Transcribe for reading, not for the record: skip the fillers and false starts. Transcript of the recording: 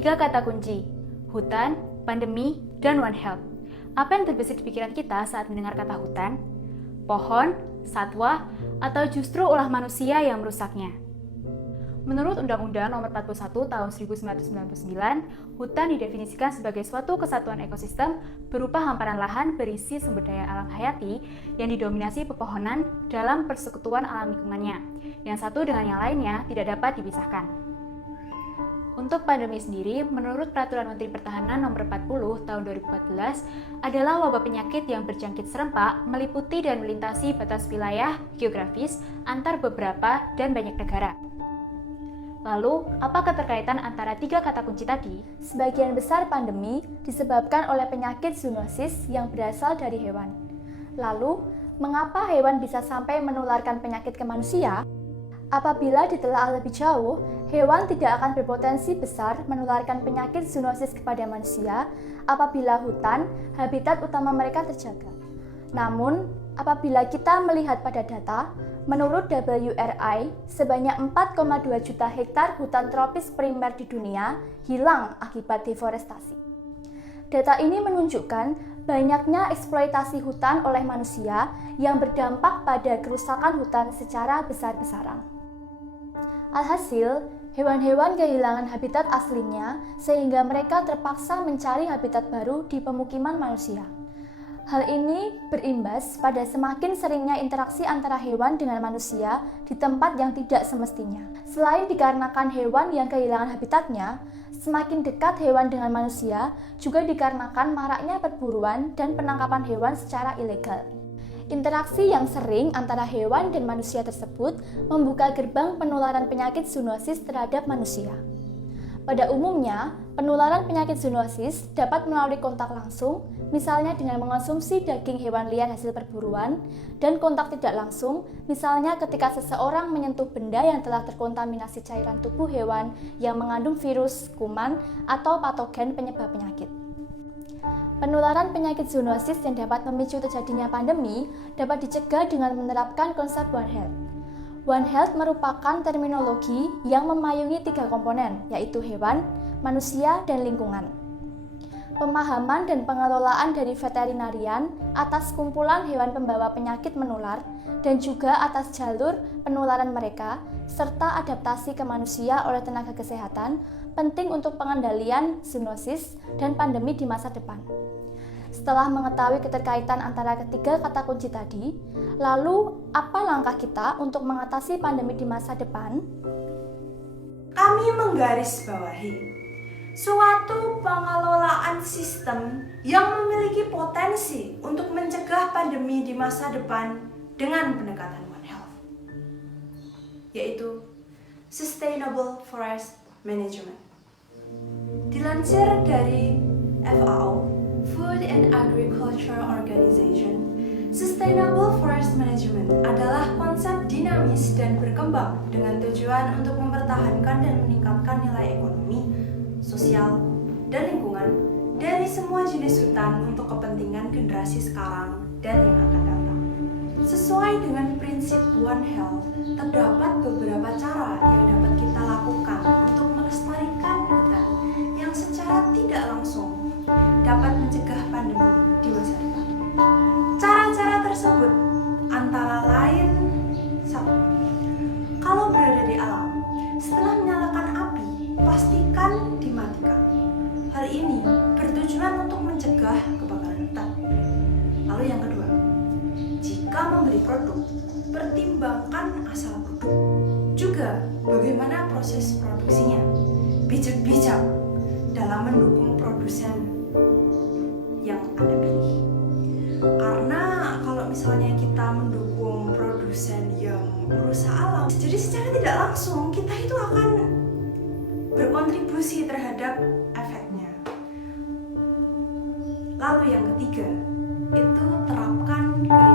3 kata kunci, hutan, pandemi, dan One Health. Apa yang terbesit di pikiran kita saat mendengar kata hutan? Pohon, satwa, atau justru ulah manusia yang merusaknya? Menurut Undang-Undang Nomor 41 Tahun 1999, hutan didefinisikan sebagai suatu kesatuan ekosistem berupa hamparan lahan berisi sumber daya alam hayati yang didominasi pepohonan dalam persekutuan alam lingkungannya, yang satu dengan yang lainnya tidak dapat dipisahkan. Untuk pandemi sendiri, menurut Peraturan Menteri Pertahanan Nomor 40 Tahun 2014, adalah wabah penyakit yang berjangkit serempak, meliputi dan melintasi batas wilayah geografis antar beberapa dan banyak negara. Lalu, apa keterkaitan antara 3 kata kunci tadi? Sebagian besar pandemi disebabkan oleh penyakit zoonosis yang berasal dari hewan. Lalu, mengapa hewan bisa sampai menularkan penyakit ke manusia? Apabila ditelaah lebih jauh, hewan tidak akan berpotensi besar menularkan penyakit zoonosis kepada manusia apabila hutan, habitat utama mereka terjaga. Namun, apabila kita melihat pada data, menurut WRI, sebanyak 4,2 juta hektar hutan tropis primer di dunia hilang akibat deforestasi. Data ini menunjukkan banyaknya eksploitasi hutan oleh manusia yang berdampak pada kerusakan hutan secara besar-besaran. Alhasil, hewan-hewan kehilangan habitat aslinya sehingga mereka terpaksa mencari habitat baru di pemukiman manusia. Hal ini berimbas pada semakin seringnya interaksi antara hewan dengan manusia di tempat yang tidak semestinya. Selain dikarenakan hewan yang kehilangan habitatnya, semakin dekat hewan dengan manusia juga dikarenakan maraknya perburuan dan penangkapan hewan secara ilegal. Interaksi yang sering antara hewan dan manusia tersebut membuka gerbang penularan penyakit zoonosis terhadap manusia. Pada umumnya, penularan penyakit zoonosis dapat melalui kontak langsung, misalnya dengan mengonsumsi daging hewan liar hasil perburuan, dan kontak tidak langsung, misalnya ketika seseorang menyentuh benda yang telah terkontaminasi cairan tubuh hewan yang mengandung virus, kuman, atau patogen penyebab penyakit. Penularan penyakit zoonosis yang dapat memicu terjadinya pandemi dapat dicegah dengan menerapkan konsep One Health. One Health merupakan terminologi yang memayungi 3 komponen, yaitu hewan, manusia, dan lingkungan. Pemahaman dan pengelolaan dari veterinarian atas kumpulan hewan pembawa penyakit menular dan juga atas jalur penularan mereka, serta adaptasi ke manusia oleh tenaga kesehatan penting untuk pengendalian zoonosis dan pandemi di masa depan. Setelah mengetahui keterkaitan antara ketiga kata kunci tadi, lalu apa langkah kita untuk mengatasi pandemi di masa depan? Kami menggarisbawahi suatu pengelolaan sistem yang memiliki potensi untuk mencegah pandemi di masa depan dengan pendekatan One Health, yaitu Sustainable Forest Management. Dilansir dari FAO, Food and Agriculture Organization, Sustainable Forest Management adalah konsep dinamis dan berkembang dengan tujuan untuk mempertahankan dan meningkatkan nilai ekonomi, sosial, dan lingkungan dari semua jenis hutan untuk kepentingan generasi sekarang dan yang akan datang. Sesuai dengan prinsip One Health, terdapat beberapa cara yang dapat kita lakukan untuk melestarikan hutan yang secara tidak langsung dapat mencegah pandemi di masa depan. Cara-cara tersebut antara lain 1. Kalau berada di alam, setelah menyalakan api, pastikan dimatikan. Hal ini bertujuan untuk mencegah kebakaran hutan. Lalu yang kedua, jika membeli produk, pertimbangkan asal produk. Juga bagaimana proses produksinya. Bijak-bijak dalam mendukung produsen yang Anda pilih. Karena kalau misalnya kita mendukung produsen yang merusak alam, jadi secara tidak langsung kita itu akan berkontribusi terhadap efeknya. Lalu yang ketiga, itu terapkan gaya